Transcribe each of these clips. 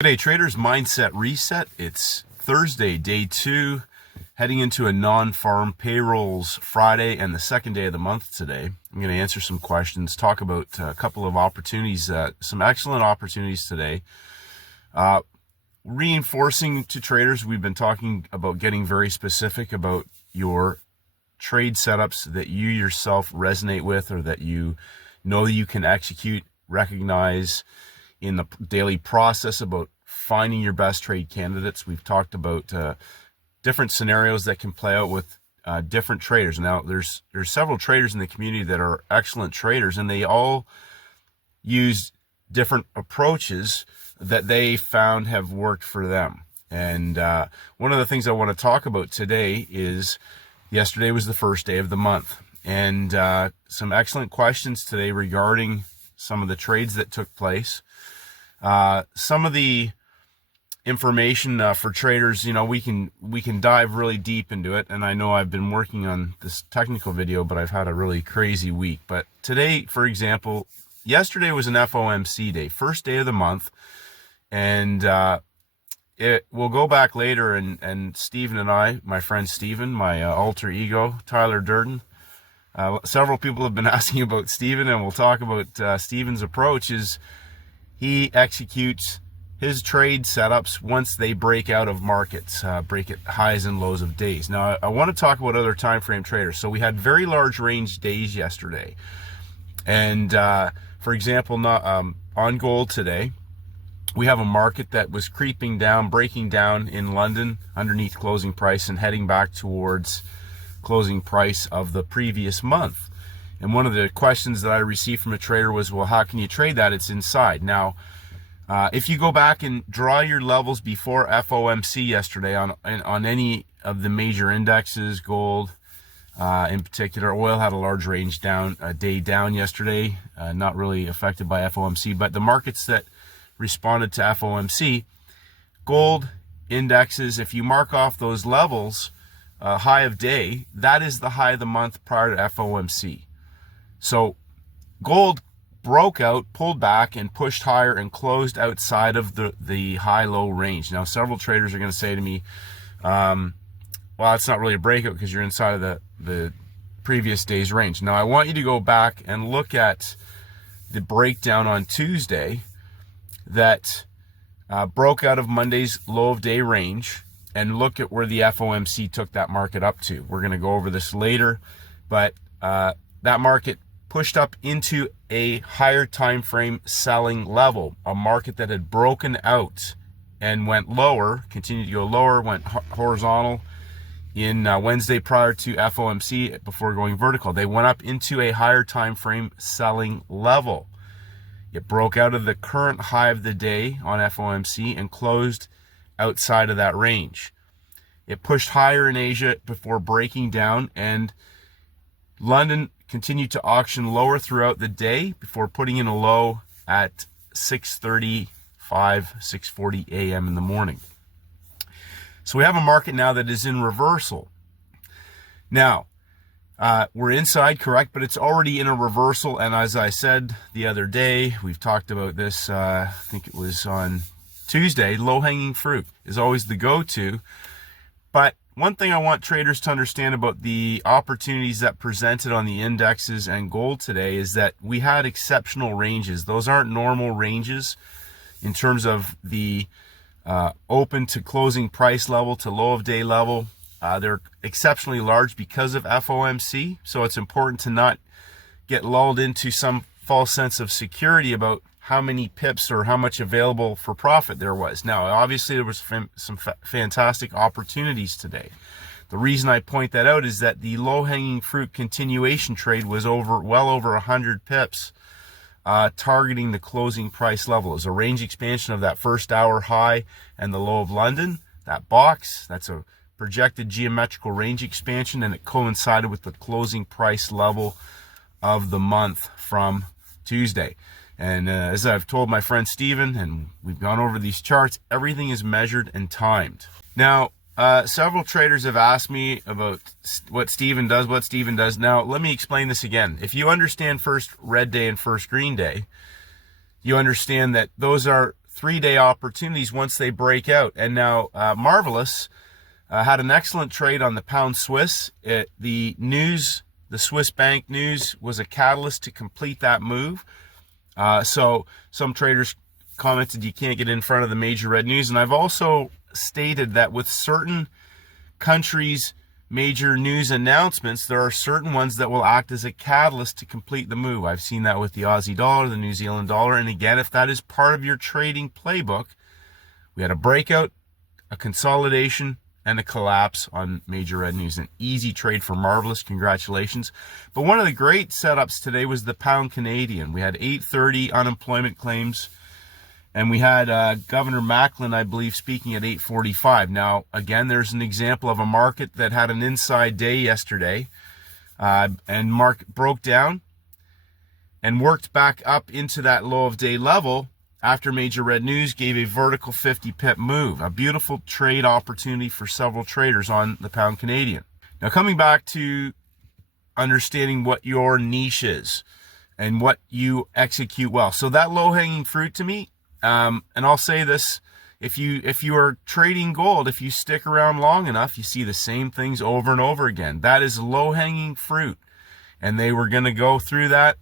Today, traders mindset reset. It's Thursday, day 2, heading into a non-farm payrolls Friday and the second day of the month today. I'm going to answer some questions, talk about a couple of opportunities, some excellent opportunities today. Reinforcing to traders, we've been talking about getting very specific about your trade setups that you yourself resonate with or that you know you can execute, recognize in the daily process about finding your best trade candidates. We've talked about different scenarios that can play out with different traders. Now, there's several traders in the community that are excellent traders, and they all use different approaches that they found have worked for them. And one of the things I want to talk about today is yesterday was the first day of the month, and some excellent questions today regarding some of the trades that took place. Some of the information for traders, you know, we can dive really deep into it. And I know I've been working on this technical video, but I've had a really crazy week. But today, for example, yesterday was an FOMC day, first day of the month. And we'll go back later and Stephen and I, my friend Stephen, my alter ego, Tyler Durden, several people have been asking about Stephen, and we'll talk about Stephen's approach. Is he executes his trade setups once they break out of markets, break at highs and lows of days. Now, I want to talk about other time frame traders. So we had very large range days yesterday. And for example, on gold today, we have a market that was creeping down, breaking down in London underneath closing price and heading back towards closing price of the previous month. And one of the questions that I received from a trader was, well, how can you trade that? It's inside. Now, if you go back and draw your levels before FOMC yesterday on any of the major indexes, gold in particular, oil had a large range down, a day down yesterday, not really affected by FOMC, but the markets that responded to FOMC, gold indexes, if you mark off those levels, high of day, that is the high of the month prior to FOMC. So gold broke out, pulled back, and pushed higher and closed outside of the high-low range. Now, several traders are going to say to me, well, it's not really a breakout because you're inside of the previous day's range. Now, I want you to go back and look at the breakdown on Tuesday that broke out of Monday's low of day range, and look at where the FOMC took that market up to. We're going to go over this later, but that market pushed up into a higher time frame selling level, a market that had broken out and went lower, continued to go lower, went horizontal in Wednesday prior to FOMC before going vertical. They went up into a higher time frame selling level. It broke out of the current high of the day on FOMC and closed outside of that range. It pushed higher in Asia before breaking down, and London continued to auction lower throughout the day before putting in a low at 6:40 a.m. in the morning. So we have a market now that is in reversal. Now, we're inside, correct, but it's already in a reversal. And as I said the other day, we've talked about this, I think it was on Tuesday, low-hanging fruit is always the go-to. But one thing I want traders to understand about the opportunities that presented on the indexes and gold today is that we had exceptional ranges. Those aren't normal ranges in terms of the open to closing price level to low of day level. They're exceptionally large because of FOMC. So it's important to not get lulled into some false sense of security about how many pips or how much available for profit there was. Now, obviously, there was some fantastic opportunities today. The reason I point that out is that the low-hanging fruit continuation trade was well over 100 pips, targeting the closing price level. It was a range expansion of that first hour high and the low of London. That box, that's a projected geometrical range expansion, and it coincided with the closing price level of the month from Tuesday. And as I've told my friend Stephen, and we've gone over these charts, everything is measured and timed. Now, several traders have asked me about what Stephen does. Now, let me explain this again. If you understand first red day and first green day, you understand that those are 3-day opportunities once they break out. And now Marvelous had an excellent trade on the pound Swiss. The Swiss bank news was a catalyst to complete that move. So some traders commented you can't get in front of the major red news. And I've also stated that with certain countries' major news announcements, there are certain ones that will act as a catalyst to complete the move. I've seen that with the Aussie dollar, the New Zealand dollar. And again, if that is part of your trading playbook, we had a breakout, a consolidation, and a collapse on major red news. An easy trade for Marvelous. Congratulations. But one of the great setups today was the pound Canadian. We had 830 unemployment claims, and we had Governor Macklin, I believe, speaking at 8:45. Now, again, there's an example of a market that had an inside day yesterday, and market broke down and worked back up into that low of day level after major red news, gave a vertical 50 pip move. A beautiful trade opportunity for several traders on the pound Canadian. Now, coming back to understanding what your niche is and what you execute well. So that low-hanging fruit to me, and I'll say this, if you are trading gold, if you stick around long enough, you see the same things over and over again. That is low-hanging fruit. And they were going to go through that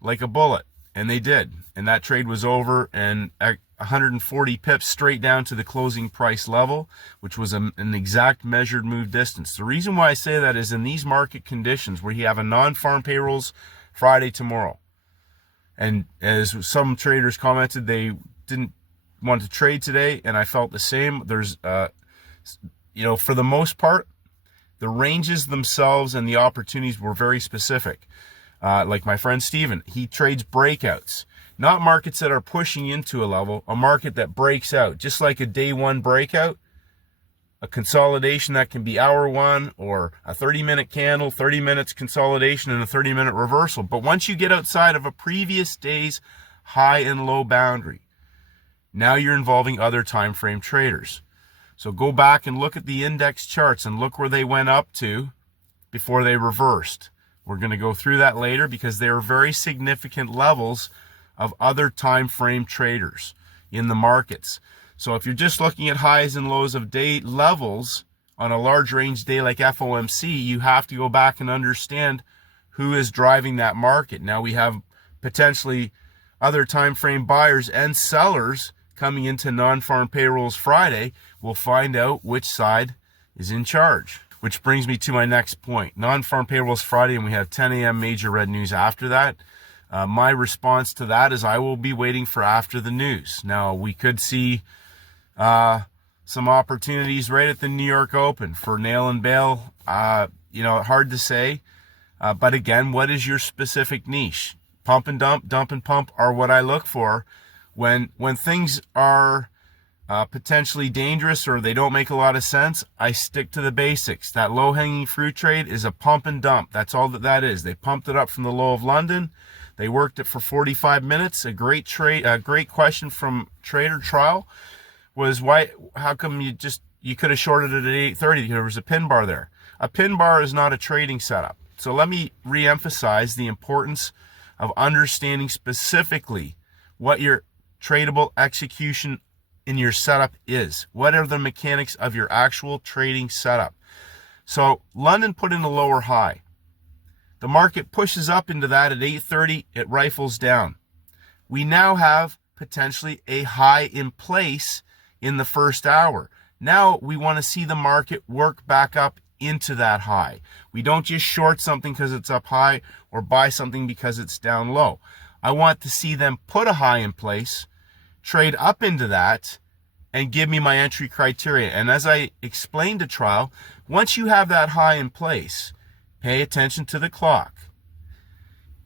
like a bullet. And they did. And that trade was over, and 140 pips straight down to the closing price level, which was an exact measured move distance. The reason why I say that is in these market conditions where you have a non-farm payrolls Friday tomorrow. And as some traders commented, they didn't want to trade today, and I felt the same. There's, for the most part, the ranges themselves and the opportunities were very specific. Like my friend Steven, he trades breakouts, not markets that are pushing into a level, a market that breaks out, just like a day one breakout, a consolidation that can be hour one, or a 30-minute candle, 30 minutes consolidation, and a 30-minute reversal. But once you get outside of a previous day's high and low boundary, now you're involving other time frame traders. So go back and look at the index charts and look where they went up to before they reversed. We're going to go through that later because they are very significant levels of other time frame traders in the markets. So if you're just looking at highs and lows of day levels on a large range day like FOMC, you have to go back and understand who is driving that market. Now we have potentially other time frame buyers and sellers coming into non-farm payrolls Friday. We'll find out which side is in charge. Which brings me to my next point. Non-farm payrolls Friday, and we have 10 a.m. major red news after that. My response to that is I will be waiting for after the news. Now, we could see some opportunities right at the New York Open for nail and bail. Hard to say. But again, what is your specific niche? Pump and dump and pump are what I look for when things are potentially dangerous or they don't make a lot of sense. I stick to the basics. That low-hanging fruit trade is a pump and dump. That's all that is. They pumped it up from the low of London. They worked it for 45 minutes. A great trade. A great question from Trader Trial was how come you could have shorted it at 8:30? There was a pin bar there. A pin bar is not a trading setup. So let me re-emphasize the importance of understanding specifically what your tradable execution in your setup is. What are the mechanics of your actual trading setup? So London put in a lower high. The market pushes up into that at 8:30. It rifles down. We now have potentially a high in place in the first hour. Now we want to see the market work back up into that high. We don't just short something because it's up high or buy something because it's down low. I want to see them put a high in place, trade up into that, and give me my entry criteria. And as I explained to Trial, once you have that high in place, pay attention to the clock.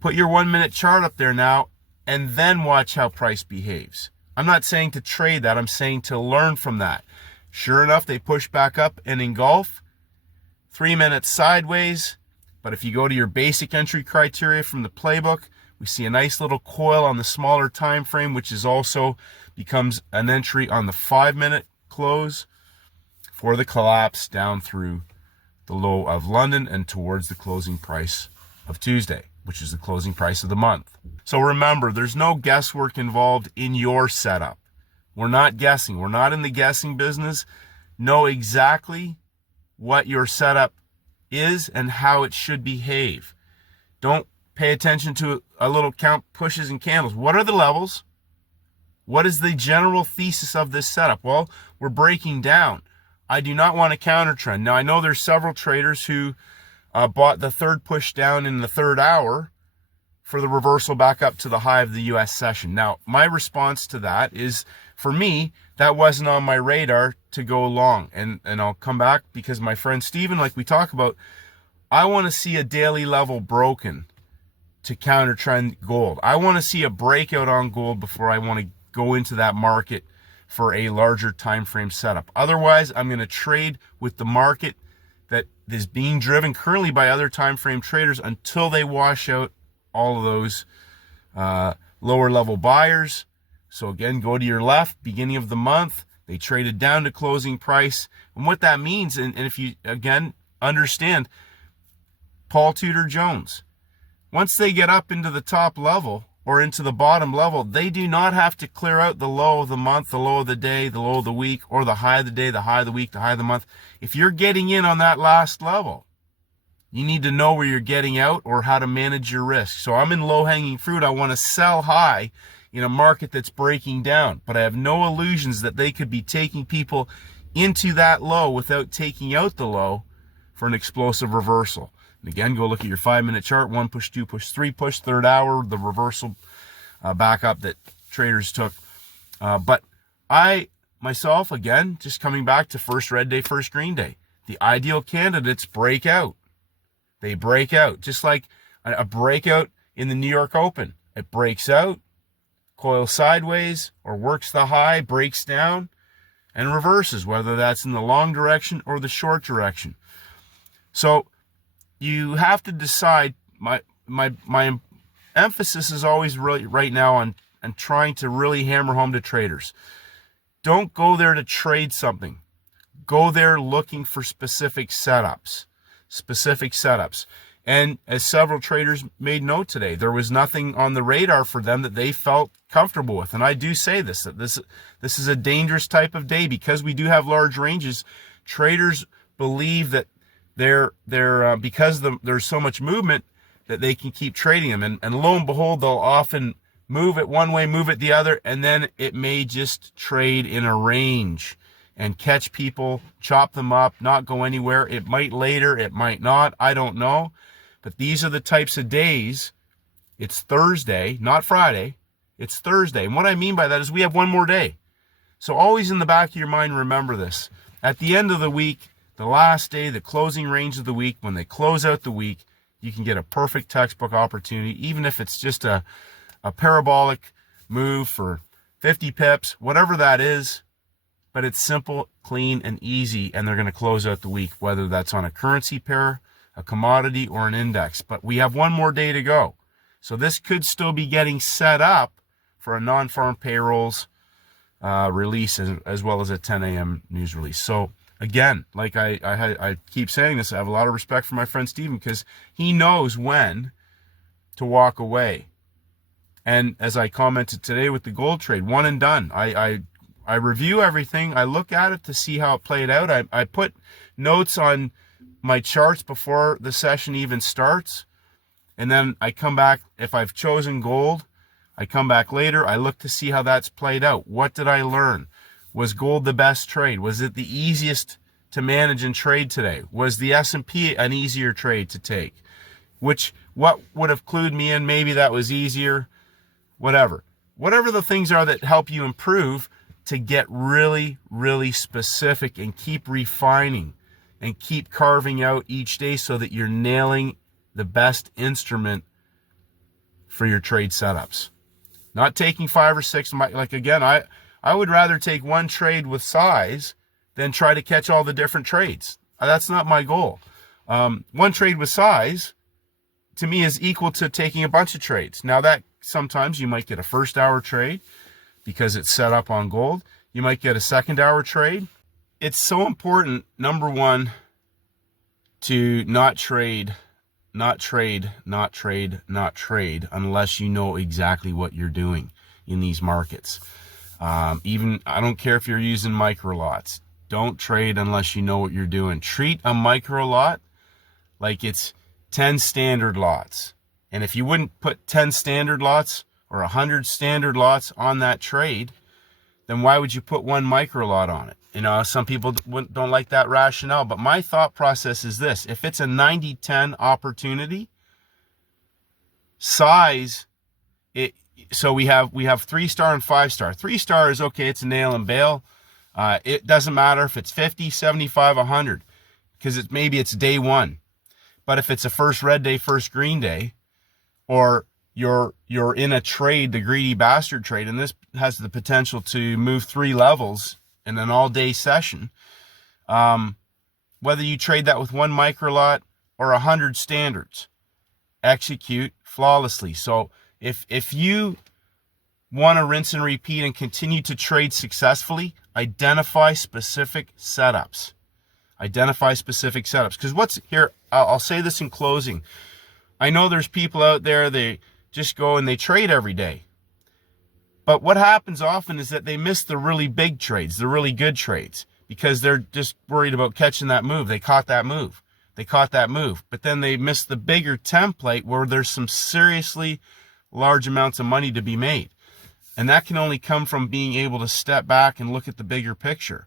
Put your 1-minute chart up there now, and then watch how price behaves. I'm not saying to trade that, I'm saying to learn from that. Sure enough, they push back up and engulf. 3 minutes sideways, but if you go to your basic entry criteria from the playbook, we see a nice little coil on the smaller time frame, which is also becomes an entry on the 5-minute close for the collapse down through the low of London and towards the closing price of Tuesday, which is the closing price of the month. So remember, there's no guesswork involved in your setup. We're not guessing. We're not in the guessing business. Know exactly what your setup is and how it should behave. Don't pay attention to a little count pushes and candles. What are the levels? What is the general thesis of this setup? Well, we're breaking down. I do not want a counter trend. Now, I know there's several traders who bought the third push down in the third hour for the reversal back up to the high of the US session. Now, my response to that is, for me, that wasn't on my radar to go long. And I'll come back because my friend Steven, like we talk about, I want to see a daily level broken to counter trend gold. I want to see a breakout on gold before I want to go into that market for a larger time frame setup. Otherwise, I'm going to trade with the market that is being driven currently by other time frame traders until they wash out all of those lower level buyers. So again, go to your left, beginning of the month, they traded down to closing price. And what that means, and if you, again, understand, Paul Tudor Jones, once they get up into the top level or into the bottom level, they do not have to clear out the low of the month, the low of the day, the low of the week, or the high of the day, the high of the week, the high of the month. If you're getting in on that last level, you need to know where you're getting out or how to manage your risk. So I'm in low-hanging fruit. I want to sell high in a market that's breaking down, but I have no illusions that they could be taking people into that low without taking out the low for an explosive reversal. And again, go look at your 5-minute chart. 1 push, 2 push, 3 push, third hour, the reversal back up that traders took. But I, myself, again, just coming back to first red day, first green day, the ideal candidates break out. They break out, just like a breakout in the New York Open. It breaks out, coils sideways, or works the high, breaks down, and reverses, whether that's in the long direction or the short direction. So you have to decide. My emphasis is always really right now on trying to really hammer home to traders. Don't go there to trade something. Go there looking for specific setups. And as several traders made note today, there was nothing on the radar for them that they felt comfortable with. And I do say this, that this is a dangerous type of day because we do have large ranges. Traders believe that because there's so much movement that they can keep trading them. And lo and behold, they'll often move it one way, move it the other, and then it may just trade in a range and catch people, chop them up, not go anywhere. It might later, it might not, I don't know. But these are the types of days. It's Thursday, not Friday. It's Thursday. And what I mean by that is we have one more day. So always in the back of your mind, remember this. At the end of the week, the last day, the closing range of the week, when they close out the week, you can get a perfect textbook opportunity, even if it's just a parabolic move for 50 pips, whatever that is. But it's simple, clean, and easy, and they're going to close out the week, whether that's on a currency pair, a commodity, or an index. But we have one more day to go. So this could still be getting set up for a non-farm payrolls release as well as a 10 a.m. news release. So again, like I keep saying this, I have a lot of respect for my friend Steven because he knows when to walk away. And as I commented today with the gold trade, one and done. I review everything. I look at it to see how it played out. I put notes on my charts before the session even starts. And then I come back. If I've chosen gold, I come back later. I look to see how that's played out. What did I learn? Was gold the best trade? Was it the easiest to manage and trade today? Was the S&P an easier trade to take? What would have clued me in? Maybe that was easier. Whatever the things are that help you improve, to get really, really specific and keep refining and keep carving out each day so that you're nailing the best instrument for your trade setups. Not taking 5 or 6. Like again, I would rather take one trade with size than try to catch all the different trades. That's not my goal. One trade with size, to me, is equal to taking a bunch of trades. Now that sometimes you might get a first hour trade because it's set up on gold. You might get a second hour trade. It's so important, number one, to not trade unless you know exactly what you're doing in these markets. Even, I don't care if you're using micro lots. Don't trade unless you know what you're doing. Treat a micro lot like it's 10 standard lots. And if you wouldn't put 10 standard lots or 100 standard lots on that trade, then why would you put one micro lot on it? You know, some people don't like that rationale, but my thought process is this: if it's a 90-10 opportunity, size, so we have 3-star and 5-star. 3-star is okay, it's a nail and bail. It doesn't matter if it's 50, 75, 100, because maybe it's day one. But if it's a first red day, first green day, or you're in a trade, the greedy bastard trade, and this has the potential to move 3 levels in an all-day session, whether you trade that with 1 micro lot or 100 standards, execute flawlessly. So if you want to rinse and repeat and continue to trade successfully, identify specific setups. Identify specific setups. Because what's here, I'll say this in closing. I know there's people out there, they just go and they trade every day. But what happens often is that they miss the really big trades, the really good trades, because they're just worried about catching that move. They caught that move. They caught that move. But then they miss the bigger template where there's some seriously large amounts of money to be made. And that can only come from being able to step back and look at the bigger picture,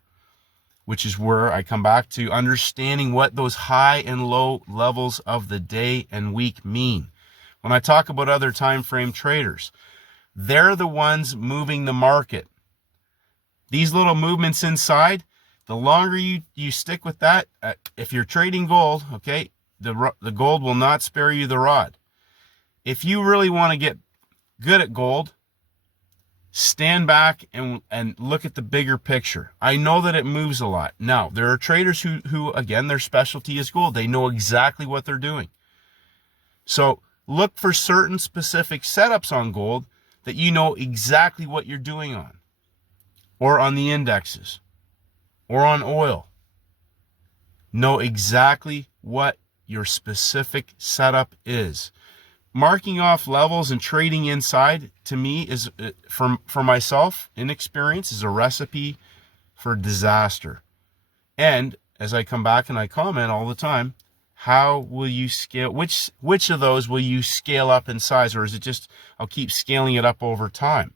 which is where I come back to understanding what those high and low levels of the day and week mean. When I talk about other time frame traders, they're the ones moving the market. These little movements inside, the longer you stick with that, if you're trading gold, okay, the gold will not spare you the rod. If you really want to get good at gold, stand back and look at the bigger picture. I know that it moves a lot. Now, there are traders who again, their specialty is gold. They know exactly what they're doing. So look for certain specific setups on gold that you know exactly what you're doing on, or on the indexes, or on oil. Know exactly what your specific setup is. Marking off levels and trading inside, to me, is, for myself, in experience, is a recipe for disaster. And as I come back and I comment all the time, how will you scale? Which of those will you scale up in size, or is it just I'll keep scaling it up over time?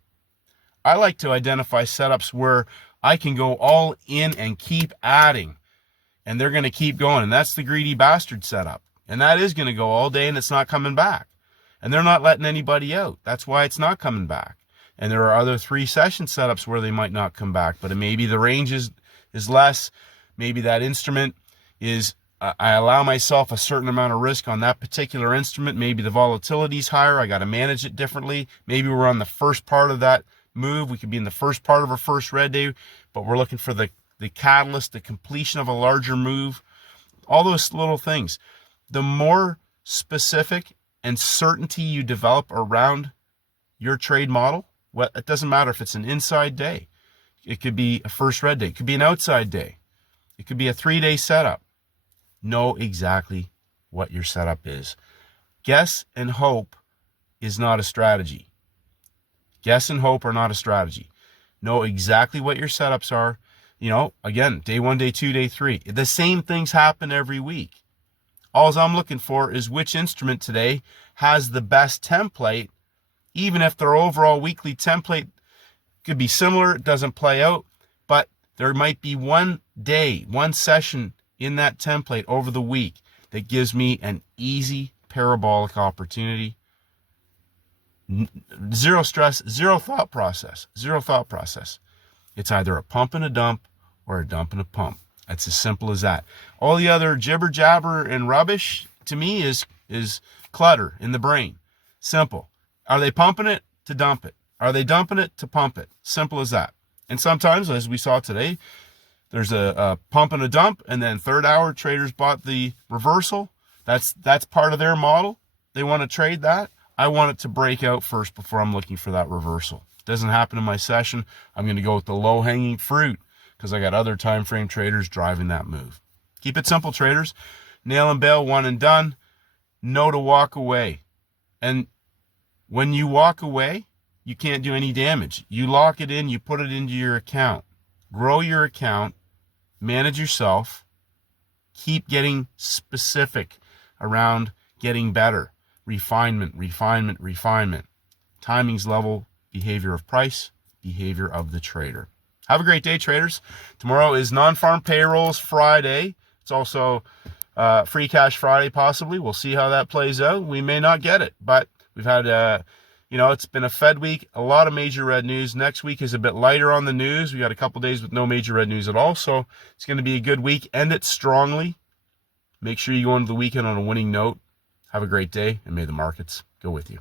I like to identify setups where I can go all in and keep adding, and they're going to keep going. And that's the greedy bastard setup. And that is going to go all day and it's not coming back. And they're not letting anybody out. That's why it's not coming back. And there are other 3-session setups where they might not come back, but maybe the range is less. Maybe that instrument is, I allow myself a certain amount of risk on that particular instrument. Maybe the volatility is higher. I got to manage it differently. Maybe we're on the first part of that move. We could be in the first part of our first red day, but we're looking for the catalyst, the completion of a larger move. All those little things. The more specific and certainty you develop around your trade model, well, it doesn't matter if it's an inside day. It could be a first red day. It could be an outside day. It could be a 3-day setup. Know exactly what your setup is. Guess and hope is not a strategy. Guess and hope are not a strategy. Know exactly what your setups are. You know, again, day 1, day 2, day 3. The same things happen every week. All I'm looking for is which instrument today has the best template, even if their overall weekly template could be similar, it doesn't play out, but there might be one day, one session in that template over the week that gives me an easy parabolic opportunity. Zero stress, zero thought process, zero thought process. It's either a pump and a dump or a dump and a pump. It's as simple as that. All the other jibber jabber and rubbish to me is clutter in the brain. Simple. Are they pumping it to dump it? Are they dumping it to pump it? Simple as that. And sometimes, as we saw today, there's a pump and a dump, and then third hour traders bought the reversal. That's part of their model. They want to trade that. I want it to break out first before I'm looking for that reversal. It doesn't happen in my session. I'm going to go with the low-hanging fruit, because I got other time frame traders driving that move. Keep it simple, traders. Nail and bail, one and done. Know to walk away. And when you walk away, you can't do any damage. You lock it in, you put it into your account. Grow your account, manage yourself, keep getting specific around getting better. Refinement, refinement, refinement. Timings, level, behavior of price, behavior of the trader. Have a great day, traders. Tomorrow is non-farm payrolls Friday. It's also free cash Friday, possibly. We'll see how that plays out. We may not get it, but we've had, it's been a Fed week, a lot of major red news. Next week is a bit lighter on the news. We got a couple days with no major red news at all, so it's going to be a good week. End it strongly. Make sure you go into the weekend on a winning note. Have a great day, and may the markets go with you.